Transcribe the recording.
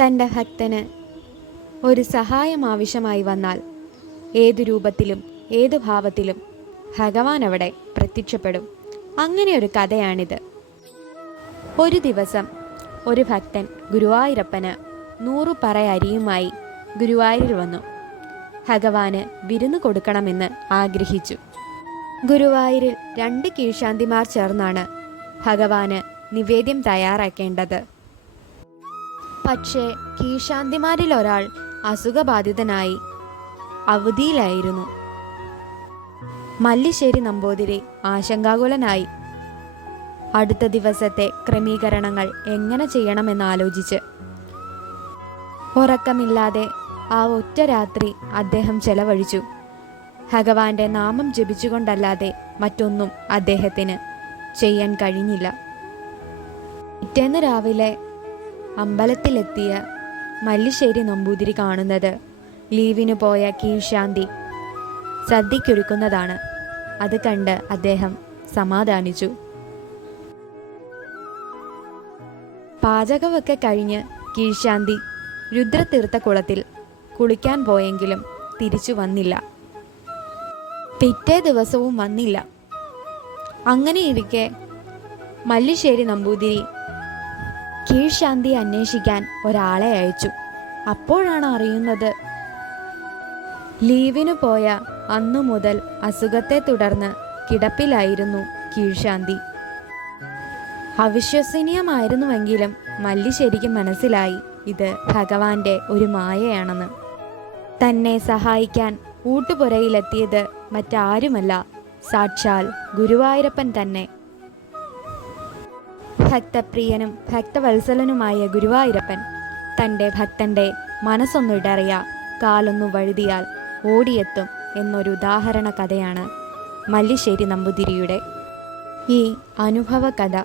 തൻ്റെ ഭക്തന് ഒരു സഹായം ആവശ്യമായി വന്നാൽ ഏതു രൂപത്തിലും ഏതു ഭാവത്തിലും ഭഗവാൻ അവിടെ പ്രത്യക്ഷപ്പെടും. അങ്ങനെ ഒരു കഥയാണിത്. ഒരു ദിവസം ഒരു ഭക്തൻ ഗുരുവായൂരപ്പന് 100 പറ അരിയുമായി ഗുരുവായൂരിൽ വന്നു. ഭഗവാന് വിരുന്ന് കൊടുക്കണമെന്ന് ആഗ്രഹിച്ചു. ഗുരുവായൂരിൽ 2 കീഴ്ശാന്തിമാർ ചേർന്നാണ് ഭഗവാന് നിവേദ്യം തയ്യാറാക്കേണ്ടത്. പക്ഷേ കീഴ്ശാന്തിമാരിൽ ഒരാൾ അസുഖബാധിതനായി അവധിയിലായിരുന്നു. മല്ലിശ്ശേരി നമ്പൂതിരി ആശങ്കാകുലനായി. അടുത്ത ദിവസത്തെ ക്രമീകരണങ്ങൾ എങ്ങനെ ചെയ്യണമെന്നാലോചിച്ച് ഉറക്കമില്ലാതെ ആ ഒറ്റ രാത്രി അദ്ദേഹം ചെലവഴിച്ചു. ഭഗവാന്റെ നാമം ജപിച്ചുകൊണ്ടല്ലാതെ മറ്റൊന്നും അദ്ദേഹത്തിന് ചെയ്യാൻ കഴിഞ്ഞില്ല. പിറ്റേന്ന് രാവിലെ അമ്പലത്തിലെത്തിയ മല്ലിശ്ശേരി നമ്പൂതിരി കാണുന്നത് ലീവിനു പോയ കീഴ്ശാന്തി സദ്യക്കൊരുക്കുന്നതാണ്. അത് കണ്ട് അദ്ദേഹം സമാധാനിച്ചു. പാചകമൊക്കെ കഴിഞ്ഞ് കീഴ്ശാന്തി രുദ്രതീർത്ഥക്കുളത്തിൽ കുളിക്കാൻ പോയെങ്കിലും തിരിച്ചു വന്നില്ല. പിറ്റേ ദിവസവും വന്നില്ല. അങ്ങനെയിരിക്കെ മല്ലിശ്ശേരി നമ്പൂതിരി കീഴ്ശാന്തി അന്വേഷിക്കാൻ ഒരാളെ അയച്ചു. അപ്പോഴാണ് അറിയുന്നത് ലീവിനു പോയ അന്നു മുതൽ അസുഖത്തെ തുടർന്ന് കിടപ്പിലായിരുന്നു കീഴ്ശാന്തി. അവിശ്വസനീയമായിരുന്നുവെങ്കിലും മല്ലിശ്ശേരിക്ക് മനസ്സിലായി ഇത് ഭഗവാന്റെ ഒരു മായയാണെന്ന്. തന്നെ സഹായിക്കാൻ ഊട്ടുപുരയിലെത്തിയത് മറ്റാരുമല്ല, സാക്ഷാൽ ഗുരുവായൂരപ്പൻ തന്നെ. ഭക്തപ്രിയനും ഭക്തവത്സലനുമായ ഗുരുവായൂരപ്പൻ തൻ്റെ ഭക്തൻ്റെ മനസ്സൊന്നിടറിയ കാലൊന്നു വഴുതിയാൽ ഓടിയെത്തും എന്നൊരു ഉദാഹരണ കഥയാണ് മല്ലിശ്ശേരി നമ്പൂതിരിയുടെ ഈ അനുഭവ കഥ.